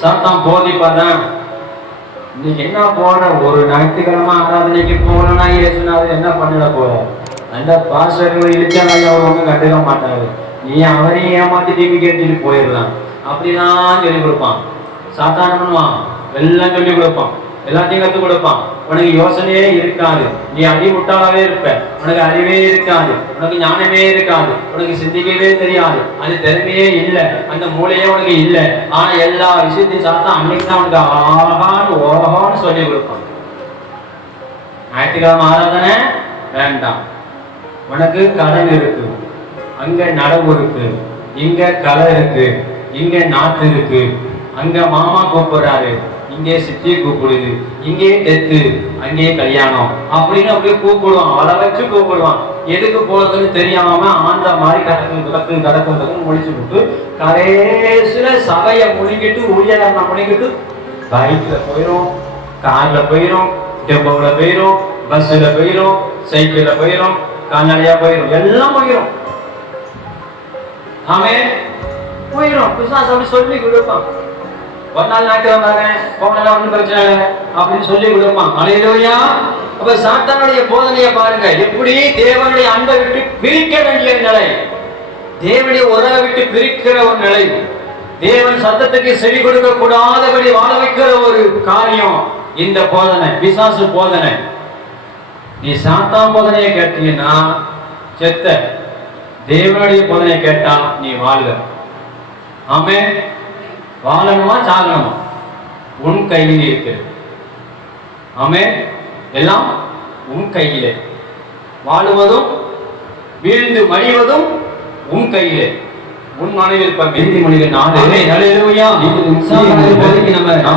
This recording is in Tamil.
சாத்தான் போதிப்பாதான். இன்னைக்கு என்ன போற ஒரு ஞாயிற்றுக்கிழமை ஆராதனைக்கு போகலன்னா இயேசுனாவது என்ன பண்ணிட போற? அந்த பாஸ்டர்கள் இழுச்சாங்க அவர் ஒன்றும் கண்டுக்க மாட்டாரு. நீ அவரையும் ஏமாத்தி டிவி கேட்டுட்டு போயிடலாம். அப்படிலாம் சொல்லி கொடுப்பான். சாத்தான பண்ணுவான், எல்லாம் சொல்லி கொடுப்பான், எல்லாத்தையும் கற்றுக் கொடுப்பான். உனக்கு யோசனையே இருக்காது, நீ அடிமுட்டாளாவே இருப்ப, உனக்கு அறிவே இருக்காது, உனக்கு ஞானமே இருக்காது, உனக்கு சிந்திக்கவே தெரியாது, அது திறமையே இல்லை, அந்த மூளையே உனக்கு இல்லை. ஆனா எல்லா விஷயத்தையும் சாத்தான் அன்னைக்கு தான் உனக்கு ஆகான்னு ஓகான்னு சொல்லி கொடுப்பான். ஞாயிற்றுக்கிழமை ஆராதனை வேண்டாம், உனக்கு கடன் இருக்கு, அங்க நடவு இருக்கு, இங்க களை இருக்கு, இங்க நாத்து இருக்கு, அங்க மாமா கூப்பிடுறாரு, இங்கே சித்தி கூப்பிடுது, இங்கே டெத்து, அங்கே கல்யாணம் அப்படின்னு அப்படியே கூப்பிடுவான். அவளை வச்சு கூப்பிடுவான். எதுக்கு போறதுன்னு தெரியாம ஆந்த மாதிரி கடக்கும் முடிச்சு விட்டு கடைசியில சபையை முழுங்கிட்டு ஊழியக்காரனை முழுங்கிட்டு பைக்ல போயிரும், கார்ல போயிரும், டெம்போல போயிரும், பஸ்ல போயிரும், சைக்கிள்ல போயிரும், கால்நடையா போயிரும், எல்லாம் போயிரும். ஆமே போயிடும். பிசாசு அப்படி சொல்லி கொடுப்பான். ஒரு நாள் ஞாயிற்றுக்கிழமை போனெல்லாம் ஒன்றும் பிரச்சனை இல்லை அப்படின்னு சொல்லி கொடுப்பான். அல்லேலூயா. அப்ப சாத்தானுடைய போதனையை பாருங்க, எப்படி தேவனுடைய அன்பை விட்டு பிரிக்க வேண்டிய நிலை, தேவனுடைய உறவை விட்டு பிரிக்கிற ஒரு நிலை, தேவன் சத்தத்துக்கு செவி கொடுக்க கூடாதபடி வாழ வைக்கிற ஒரு காரியம் இந்த போதனை, பிசாசு போதனை. நீ சாத்தான் போதனையை கேட்டீங்கன்னா செத்த, தேவனுடைய போதனையை கேட்டா நீ வாழ்க. ஆமே. வாழணுமா சாகணுமா உன் கையில் இருக்கிறது. ஆமே. எல்லாம் உன் கையிலே, வாழுவதும் வீழ்ந்து மடிவதும் உன் கையிலே. உன் மனைவி நீதிமொழிகள் 4. நம்ம